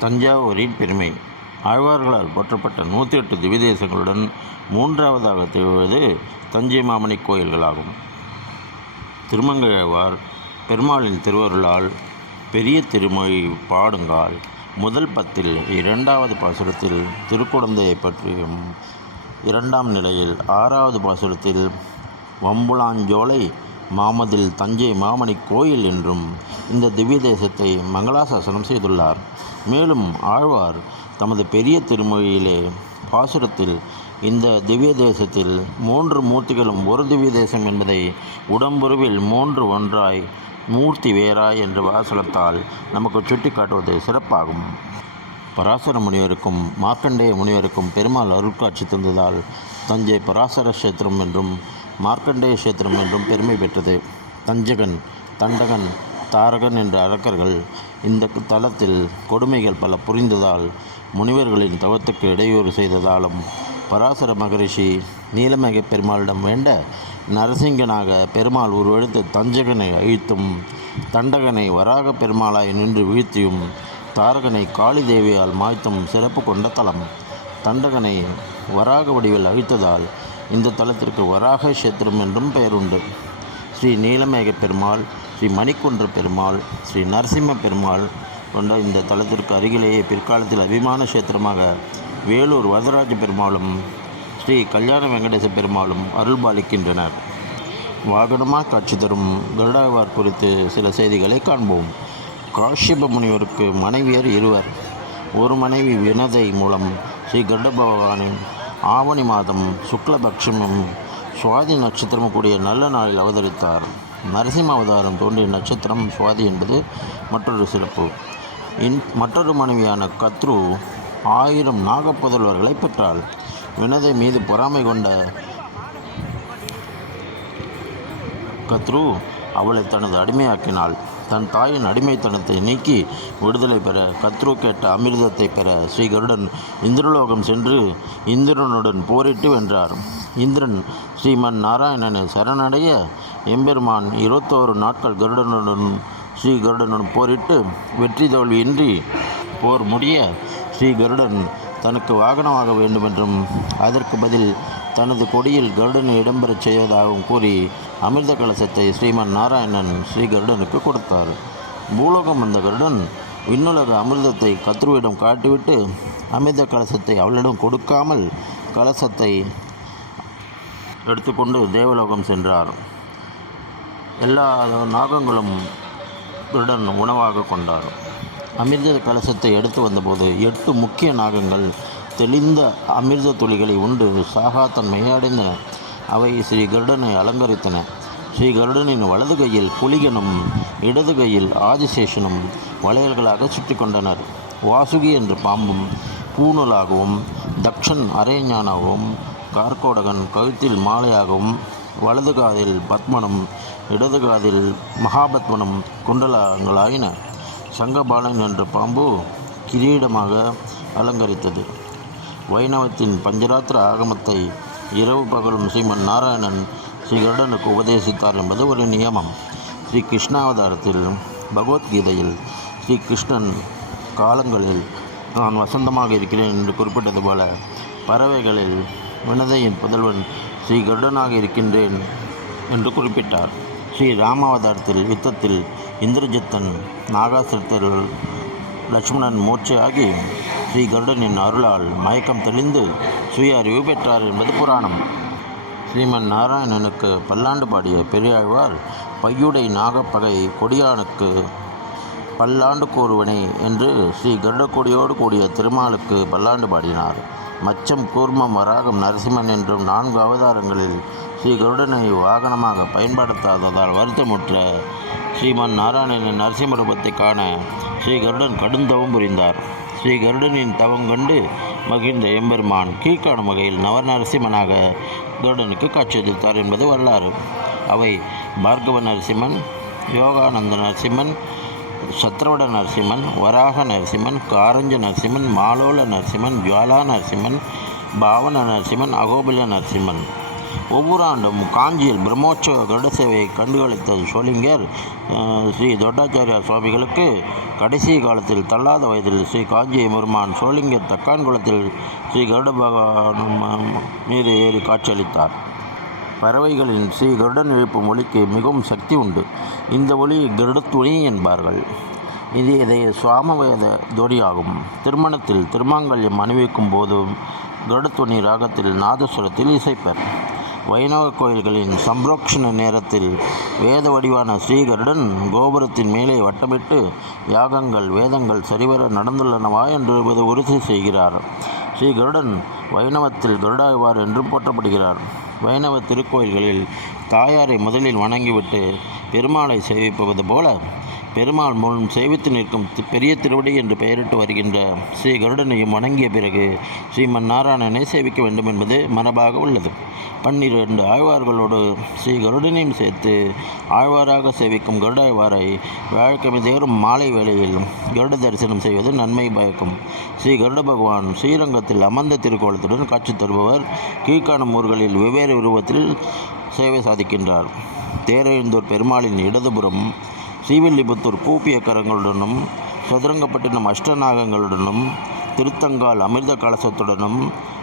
தஞ்சாவூரின் பெருமை. ஆழ்வார்களால் போற்றப்பட்ட நூற்றி எட்டு திவிதேசங்களுடன் மூன்றாவதாக திகழ்வது தஞ்சை மாமணி கோயில்களாகும். திருமங்கையாழ்வார் பெருமாளின் திருவருளால் பெரிய திருமொழி பாடுங்கால் முதல் பத்தில் இரண்டாவது பாசுரத்தில் திருக்குழந்தையை பற்றியும் இரண்டாம் நிலையில் ஆறாவது பாசுரத்தில் வம்புலாஞ்சோலை மாமதில் தஞ்சை மாமணி கோயில் என்றும் இந்த திவ்ய தேசத்தை மங்களாசாசனம் செய்துள்ளார். மேலும் ஆழ்வார் தமது பெரிய திருமொழியிலே பாசுரத்தில் இந்த திவ்ய தேசத்தில் மூன்று மூர்த்திகளும் ஒரு திவ்ய தேசம் என்பதை உடம்புருவில் மூன்று ஒன்றாய் மூர்த்தி வேறாய் என்ற வாசலத்தால் நமக்கு சுட்டி காட்டுவது சிறப்பாகும். பராசர முனிவருக்கும் மார்க்கண்டேய முனிவருக்கும் பெருமாள் அருட்காட்சி தந்ததால் தஞ்சை பராசர கஷேத்திரம் என்றும் மார்க்கண்டேய கஷேத்திரம் என்றும் பெருமை பெற்றது. தஞ்சகன் தண்டகன் தாரகன் என்ற அரக்கர்கள் இந்த தலத்தில் கொடுமைகள் பல புரிந்ததால் முனிவர்களின் தவத்துக்கு இடையூறு செய்ததாலும் பராசர மகரிஷி நீலமேக பெருமாளிடம் வேண்ட நரசிங்கனாக பெருமாள் உருவெடுத்து தஞ்சகனை அழித்தும் தண்டகனை வராக பெருமாளாய் நின்று வீழ்த்தியும் தாரகனை காளி தேவியால் மாய்த்தும் சிறப்பு கொண்ட தலம். தண்டகனை வராக வடிவில் அழித்ததால் இந்த தலத்திற்கு வராக கஷேத்திரம் என்றும் பெயருண்டு. ஸ்ரீ நீலமேக பெருமாள் ஸ்ரீ மணிக்குன்ற பெருமாள் ஸ்ரீ நரசிம்ம பெருமாள் கொண்ட இந்த தலத்திற்கு அருகிலேயே பிற்காலத்தில் அபிமான கஷேத்திரமாக வேலூர் வரதராஜ பெருமாளும் ஸ்ரீ கல்யாண வெங்கடேச பெருமாளும் அருள்பாலிக்கின்றனர். வாகனமாக காட்சி தரும் கருடாழ்வார் குறித்து சில செய்திகளை காண்போம். காஷ்யப முனிவருக்கு மனைவியர் இருவர். ஒரு மனைவி வினதை மூலம் ஸ்ரீ கருட பகவானின் ஆவணி மாதம் சுக்லபக்ஷமும் சுவாதி நட்சத்திரமும் கூடிய நல்ல நாளில் அவதரித்தார். நரசிம்ம அவதாரம் தோன்றிய நட்சத்திரம் சுவாதி என்பது மற்றொரு சிறப்பு. இன் மற்றொரு மனைவியான கத்ரு ஆயிரம் நாகப்புதல்வர்களை பெற்றாள். வினதை மீது பொறாமை கொண்ட கத்ரு அவளை தனது அடிமையாக்கினாள். தன் தாயின் அடிமைத்தனத்தை நீக்கி விடுதலை பெற கத்ரு கேட்ட அமிர்தத்தை பெற ஸ்ரீ கருடன் இந்திரலோகம் சென்று இந்திரனுடன் போரிட்டு வென்றார். இந்திரன் ஸ்ரீமன் நாராயணனை சரணடைய எம்பெருமான் இருபத்தோரு நாட்கள் கருடனுடன் ஸ்ரீ கருடனுடன் போரிட்டு வெற்றி தோல்வியின்றி போர் முடிய ஸ்ரீ கருடன் தனக்கு வாகனமாக வேண்டுமென்றும் அதற்கு பதில் தனது கொடியில் கருடனை இடம்பெறச் செய்வதாகவும் கூறி அமிர்த கலசத்தை ஸ்ரீமன் நாராயணன் ஸ்ரீ கருடனுக்கு கொடுத்தார். பூலோகம் வந்த கருடன் விண்ணுலக அமிர்தத்தை கத்ருவிடம் காட்டிவிட்டு அமிர்த கலசத்தை அவளிடம் கொடுக்காமல் கலசத்தை எடுத்துக்கொண்டு தேவலோகம் சென்றார். எல்லா நாகங்களும் கருடன் உணவாக கொண்டார். அமிர்த கலசத்தை எடுத்து வந்தபோது எட்டு முக்கிய நாகங்கள் தெளிந்த அமிர்த துளிகளை உண்டு. சாகா தன்மையை அவை ஸ்ரீ கருடனை அலங்கரித்தன. ஸ்ரீ கருடனின் வலது கையில் புலிகனும் இடது கையில் ஆதிசேஷனும் வளையல்களாக சுற்றி கொண்டனர். வாசுகி என்ற பாம்பும் பூணூலாகவும் தக்ஷன் அரைஞானாகவும் கார்கோடகன் கழுத்தில் மாலையாகவும் வலது காதில் பத்மனும் இடது காதில் மகாபத்மனும் குண்டலங்களாயின. சங்கபாலன் என்ற பாம்பு கிரீடமாக அலங்கரித்தது. வைணவத்தின் பஞ்சராத்திர ஆகமத்தை இரவு பகலும் ஸ்ரீமன் நாராயணன் ஸ்ரீ கருடனுக்கு உபதேசித்தார் என்பது ஒரு நியமம். ஸ்ரீ கிருஷ்ணாவதாரத்தில் பகவத்கீதையில் ஸ்ரீ கிருஷ்ணன் காலங்களில் நான் வசந்தமாக இருக்கிறேன் என்று குறிப்பிட்டது போல பறவைகளில் வினதையின் புதல்வன் ஸ்ரீ கருடனாக இருக்கின்றேன் என்று குறிப்பிட்டார். ஸ்ரீ ராமாவதாரத்தில் யுத்தத்தில் இந்திரஜித்தன் நாகாசுரத்தில் லட்சுமணன் மூர்ச்சையாகி ஸ்ரீ கருடனின் அருளால் மயக்கம் தெளிந்து சுய அறிவு பெற்றார் என்பது புராணம். ஸ்ரீமன் நாராயணனுக்கு பல்லாண்டு பாடிய பெரியாழ்வார் பையுடை நாகப்பகை கொடியானுக்கு பல்லாண்டு கூறுவனே என்று ஸ்ரீ கருடக்கொடியோடு கூடிய திருமாலுக்கு பல்லாண்டு பாடினார். மச்சம் கூர்மம் வராகம் நரசிம்மன் என்றும் நான்கு அவதாரங்களில் ஸ்ரீ கருடனை வாகனமாக பயன்படுத்தாததால் வருத்தமுற்ற ஸ்ரீமன் நாராயணனின் நரசிம்மரூபத்தை காண ஸ்ரீ கருடன் கடும் தவம் புரிந்தார். ஸ்ரீ கருடனின் தவம் கண்டு மகிழ்ந்த எம்பெருமான் கீழ்காணும் வகையில் நவநரசிம்மனாக கருடனுக்கு காட்சியளித்தார் என்பது வரலாறு. அவை பார்கவ நரசிம்மன் யோகானந்த நரசிம்மன் சத்ரவட நரசிம்மன் வராக நரசிம்மன் காரஞ்ச நரசிம்மன் மாலோல நரசிம்மன் ஜுவாலா நரசிம்மன் பாவன நரசிம்மன் அகோபில நரசிம்மன். ஒவ்வொரு ஆண்டும் காஞ்சியில் பிரம்மோற்சவ கருட சேவையை கண்டுகளித்த சோளிங்கர் ஸ்ரீ தொட்டாச்சாரியார் சுவாமிகளுக்கு கடைசி காலத்தில் தள்ளாத வயதில் ஸ்ரீ காஞ்சி பெருமான் சோளிங்கர் தக்கான்குளத்தில் ஸ்ரீ கருட பகவான் மீது ஏறி காட்சியளித்தார். பறவைகளின் ஸ்ரீ கருடன் எழுப்பும் ஒலிக்கு மிகவும் சக்தி உண்டு. இந்த ஒளி கருடத்துணி என்பார்கள். இது இதய சுவாமவேத துவனியாகும் திருமணத்தில் திருமாங்கல்யம் அணிவிக்கும் போதும் கருடத்துணி ராகத்தில் நாதசுரத்தில் இசைப்பர். வைணவ கோயில்களின் சம்ரோக்ஷண நேரத்தில் வேத வடிவான ஸ்ரீகருடன் கோபுரத்தின் மேலே வட்டமிட்டு யாகங்கள் வேதங்கள் சரிவர நடந்துள்ளனவா என்று உறுதி செய்கிறார். ஸ்ரீ கருடன் வைணவத்தில் கருடாழ்வார் என்று போற்றப்படுகிறார். வைணவ திருக்கோயில்களில் தாயாரை முதலில் வணங்கிவிட்டு பெருமாளை சேவிப்பது போல பெருமாள் முன் சேவித்து நிற்கும் தி- பெரிய திருவடி என்று பெயரிட்டு வருகின்ற ஸ்ரீ கருடனையும் வணங்கிய பிறகு ஸ்ரீமன் நாராயணனை சேவிக்க வேண்டும் என்பது மரபாக உள்ளது. பன்னிரண்டு ஆழ்வார்களோடு ஸ்ரீ கருடனையும் சேர்த்து ஆழ்வாராக சேவிக்கும் கருடாழ்வாரை வியாழக்கிழமை தேரும் மாலை வேளையில் கருட தரிசனம் செய்வது நன்மை பயக்கும். ஸ்ரீ கருட பகவான் ஸ்ரீரங்கத்தில் அமர்ந்த திருக்கோலத்துடன் காட்சி தருபவர் கீழ்காணும் ஊர்களில் வெவ்வேறு உருவத்தில் சேவை சாதிக்கின்றார். தேரெழுந்தூர் பெருமாளின் இடதுபுறம் ஸ்ரீவில்லிபுத்தூர் கூப்பிய கரங்களுடனும் சதுரங்கப்பட்டினம் அஷ்டநாகங்களுடனும் திருத்தங்கால் அமிர்த கலசத்துடனும்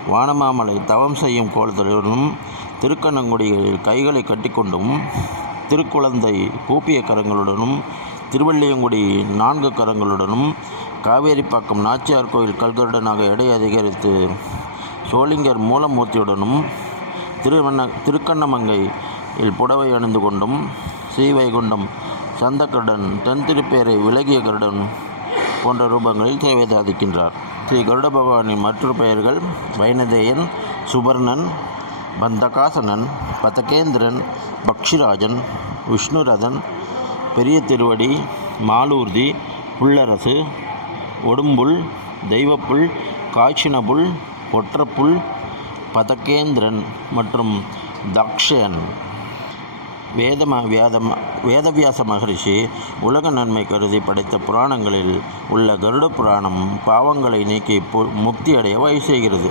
வானமாமலை தவம் செய்யும் கோலத்துடனும் திருக்கண்ணங்குடியில் கைகளை கட்டிக்கொண்டும் திருக்குழந்தை கூப்பிய கரங்களுடனும் திருவள்ளியங்குடி நான்கு கரங்களுடனும் காவேரிப்பாக்கம் நாச்சியார் கோயில் கல்கருடனாக எடை அதிகரித்து சோளிங்கர் மூலமூர்த்தியுடனும் திருவண்ண திருக்கண்ணமங்கையில் புடவை அணிந்து கொண்டும் ஸ்ரீவைகுண்டம் சந்தக்கருடன் தென் திருப்பேரை விலகிய கருடன் போன்ற ரூபங்களில் சேவை சாதிக்கின்றார். ஸ்ரீ கருட பகவானின் மற்றொரு பெயர்கள் வைனதேயன் சுபர்ணன் பந்தகாசனன் பதகேந்திரன் பக்ஷிராஜன் விஷ்ணுரதன் பெரிய திருவடி மாலூர்தி புல்லரசு ஒடும்புல் தெய்வப்புல் காய்ச்சினபுல் ஒற்றப்புல் பதகேந்திரன் மற்றும் தக்ஷன் வேதம வேதம் வேதவியாச மகரிஷி உலக நன்மை கருதி படைத்த புராணங்களில் உள்ள கருட புராணம் பாவங்களை நீக்கி பு முக்தி அடைய வழி செய்கிறது.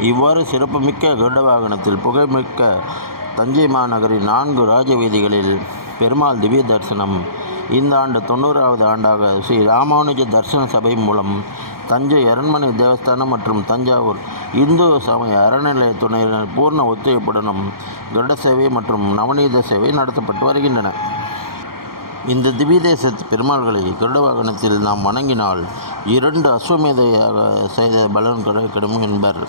இவ்வாறு சிறப்புமிக்க கருட வாகனத்தில் புகழ்மிக்க தஞ்சை மாநகரின் நான்கு ராஜ வீதிகளில் பெருமாள் திவ்ய தரிசனம் இந்த ஆண்டு தொண்ணூறாவது ஆண்டாக ஸ்ரீ ராமானுஜ தர்சன சபை மூலம் தஞ்சை அரண்மனை தேவஸ்தானம் மற்றும் தஞ்சாவூர் இந்து சமய அறநிலையத்துறையினர் பூர்ண ஒத்துழைப்புடனும் கருட சேவை மற்றும் நவநீத சேவை நடத்தப்பட்டு வருகின்றன. இந்த திவ்யதேச பெருமாள்களை கருட வாகனத்தில் நாம் வணங்கினால் இரண்டு அஸ்வமேதையாக செய்த பலன் கிடைக்கும் என்பர்.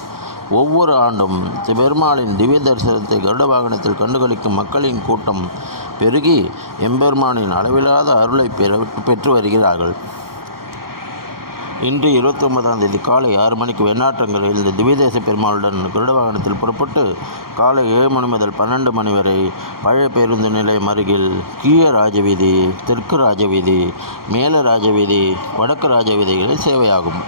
ஒவ்வொரு ஆண்டும் பெருமாளின் திவ்ய தரிசனத்தை கருட வாகனத்தில் கண்டுகளிக்கும் மக்களின் கூட்டம் பெருகி எம்பெருமானின் அளவில்லாத அருளை பெற பெற்று வருகிறார்கள். இன்று இருபத்தி ஒன்பதாம் தேதி காலை ஆறு மணிக்கு வெண்ணாற்றங்கரையில் இந்த திவிதேச பெருமாளுடன் கருட வாகனத்தில் புறப்பட்டு காலை ஏழு மணி முதல் பன்னெண்டு மணி வரை பழைய பேருந்து நிலையம் அருகில் கீழ ராஜவீதி தெற்கு ராஜவீதி மேல ராஜவீதி வடக்கு ராஜவீதிகளில் சேவையாகும்.